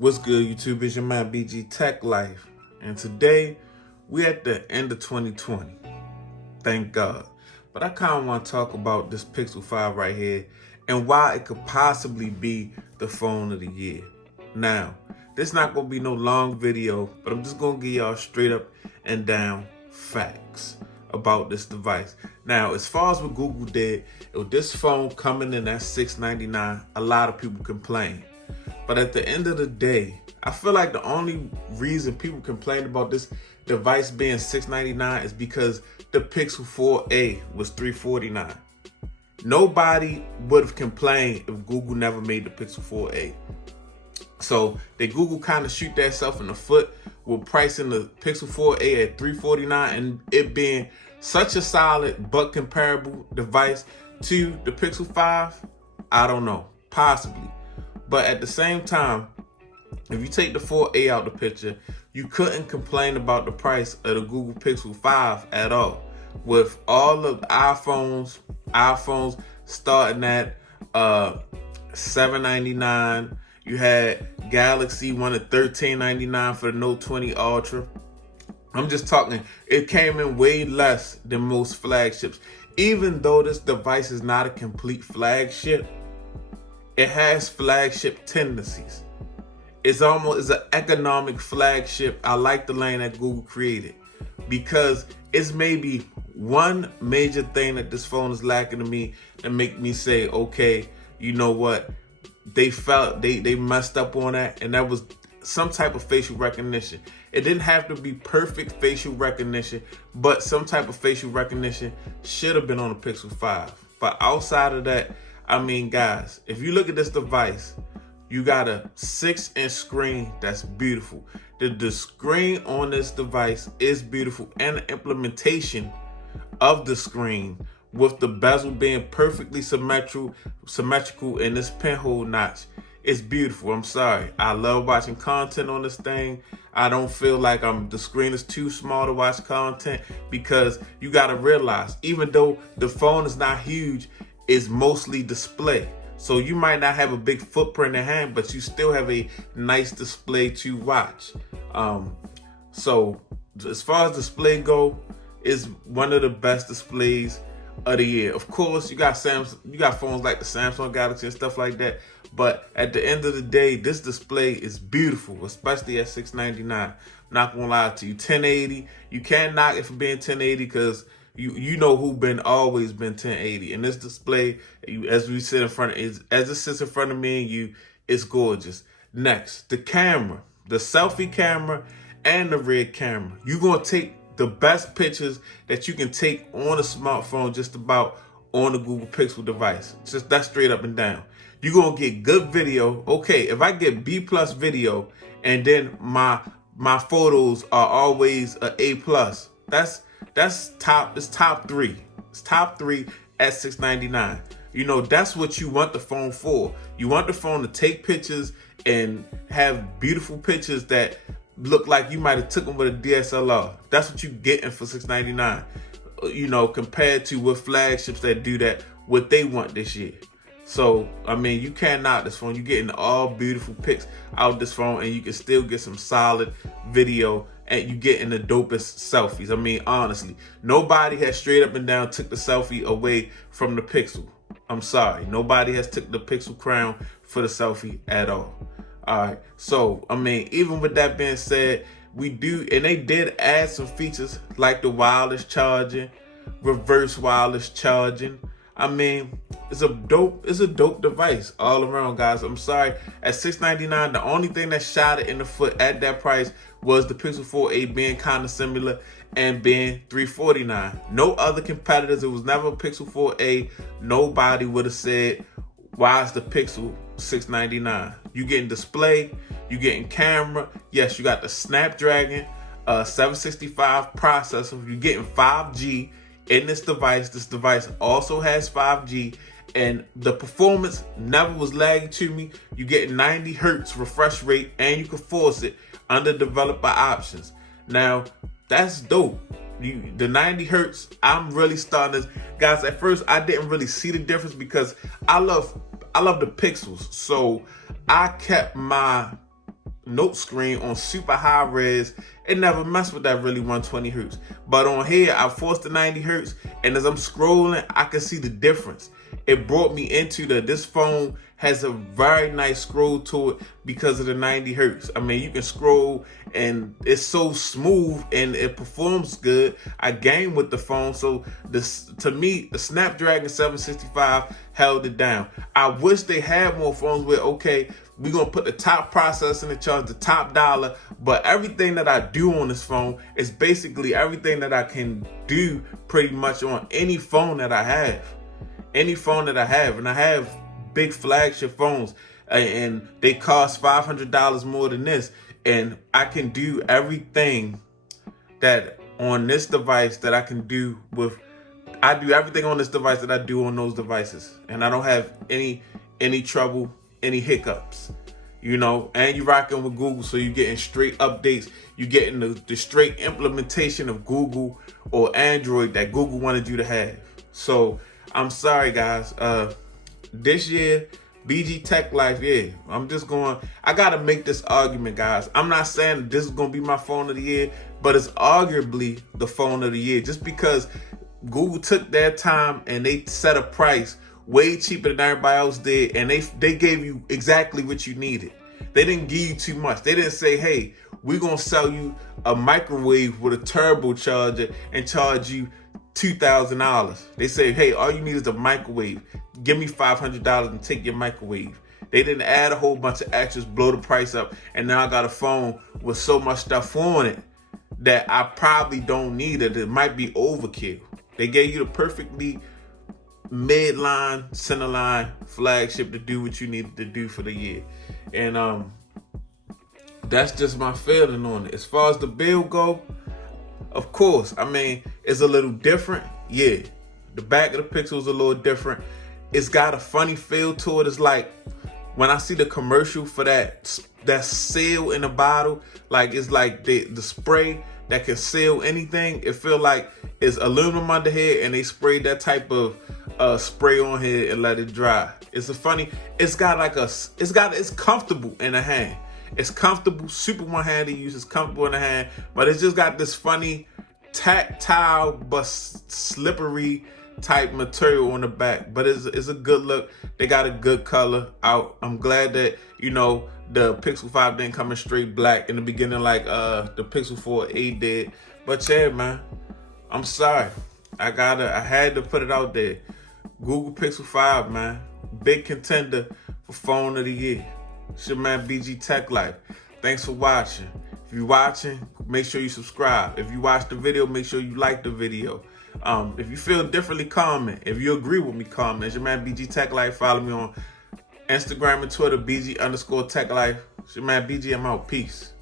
What's good, YouTube? It's your man BG Tech Life, and today we're at the end of 2020. Thank God. But I kind of want to talk about this Pixel 5 right here and why it could possibly be the phone of the year. Now, this not going to be no long video, but I'm just going to give y'all straight up and down facts about this device. Now, as far as what Google did, with this phone coming in at $699, a lot of people complain. But at the end of the day, I feel like the only reason people complain about this device being $699 is because the Pixel 4a was $349. Nobody would have complained if Google never made the Pixel 4a. So did Google kind of shoot themselves in the foot with pricing the Pixel 4a at $349 and it being such a solid but comparable device to the Pixel 5? I don't know, possibly. But at the same time, if you take the 4a out the picture, you couldn't complain about the price of the Google Pixel 5 at all. With all of the iPhones starting at $799. You had Galaxy one at $1399 for the Note 20 Ultra. I'm just talking, it came in way less than most flagships. Even though this device is not a complete flagship, it has flagship tendencies. It's almost an economic flagship. I like the lane that Google created because it's maybe one major thing that this phone is lacking to me and make me say, okay, you know what? They felt they messed up on that, and that was some type of facial recognition. It didn't have to be perfect facial recognition, but some type of facial recognition should have been on the Pixel 5. But outside of that, I mean, guys, if you look at this device, you got a 6-inch screen that's beautiful. The screen on this device is beautiful, and the implementation of the screen with the bezel being perfectly symmetrical in this pinhole notch is beautiful. I'm sorry. I love watching content on this thing. I don't feel like the screen is too small to watch content because you got to realize, even though the phone is not huge, it's mostly display. So you might not have a big footprint in hand, but you still have a nice display to watch. So as far as display go, it's one of the best displays of the year. Of course, you got phones like the Samsung Galaxy and stuff like that. But at the end of the day, this display is beautiful, especially at $699. Not gonna lie to you, 1080. You can't knock it for being 1080 because you know who always been 1080. And this display, as it sits in front of me and you, it's gorgeous. Next, the camera, the selfie camera and the rear camera. You're gonna take the best pictures that you can take on a smartphone just about on the Google Pixel device. Just that's straight up and down. You're gonna get good video. Okay, if I get B+ video and then my photos are always a A+, it's top three. It's top three at $699. You know, that's what you want the phone for. You want the phone to take pictures and have beautiful pictures that look like you might have took them with a DSLR. That's what you getting for $699. You know, compared to what flagships that do that, what they want this year. So, I mean, you can't knock this phone. You're getting all beautiful pics out of this phone, and you can still get some solid video, and you getting the dopest selfies. I mean, honestly, nobody has straight up and down took the selfie away from the Pixel. I'm sorry. Nobody has took the Pixel crown for the selfie at all. All right. So, I mean, even with that being said, they did add some features like the wireless charging, reverse wireless charging. I mean, it's a dope device all around, guys. I'm sorry. At $699, the only thing that shot it in the foot at that price was the Pixel 4a being kind of similar and being $349. No other competitors. It was never a Pixel 4a. Nobody would have said, why is the Pixel $699? You getting display, you getting camera. Yes, you got the Snapdragon 765 processor. You're getting 5G in this device. This device also has 5G, and the performance never was laggy to me. You get 90 hertz refresh rate, and you can force it under developer options. Now, that's dope. The 90 hertz, I'm really starting to, guys, at first I didn't really see the difference because I love the pixels. So I kept my note screen on super high res. It never messed with that really 120 hertz. But on here, I forced the 90 hertz, and as I'm scrolling, I can see the difference. It brought me into this phone has a very nice scroll to it because of the 90 hertz. I mean, you can scroll and it's so smooth and it performs good. I game with the phone. So to me, the Snapdragon 765 held it down. I wish they had more phones where, okay, we're going to put the top processor in the charge, the top dollar, but everything that I do on this phone is basically everything that I can do pretty much on any phone that I have. Any phone that I have. And I have big flagship phones and they cost $500 more than this. And I can do everything that on this device that I can do I do everything on this device that I do on those devices. And I don't have any trouble, any hiccups, you know, and you're rocking with Google. So you're getting straight updates. You're getting the straight implementation of Google or Android that Google wanted you to have. So I'm sorry, guys. This year, BG Tech Life, yeah, I gotta make this argument, guys. I'm not saying that this is gonna be my phone of the year, but it's arguably the phone of the year just because Google took their time and they set a price way cheaper than everybody else did, and they gave you exactly what you needed. They didn't give you too much. They didn't say, hey, we're gonna sell you a microwave with a turbocharger and charge you $2,000. They say, hey, all you need is a microwave. Give me $500 and take your microwave. They didn't add a whole bunch of extras, blow the price up, and now I got a phone with so much stuff on it that I probably don't need it. It might be overkill. They gave you the perfectly midline, centerline flagship to do what you needed to do for the year. And that's just my feeling on it. As far as the build go, of course, I mean, it's a little different. Yeah, the back of the Pixel is a little different. It's got a funny feel to it. It's like when I see the commercial for that seal in the bottle, like it's like the spray that can seal anything. It feel like it's aluminum under here and they sprayed that type of spray on here and let it dry. It's comfortable in the hand. It's comfortable, super one-handed use. It's comfortable in the hand, but it's just got this funny tactile but slippery type material on the back. But it's a good look. They got a good color out. I'm glad that, you know, the Pixel 5 didn't come in straight black in the beginning like the Pixel 4a did. But yeah, man, I'm sorry. I had to put it out there. Google Pixel 5, man. Big contender for phone of the year. It's your man BG Tech Life. Thanks for watching. If you're watching, make sure you subscribe. If you watch the video, make sure you like the video. If you feel differently, comment. If you agree with me, comment. It's your man BG Tech Life. Follow me on Instagram and Twitter, BG_Tech Life. It's your man BG. I'm out. Peace.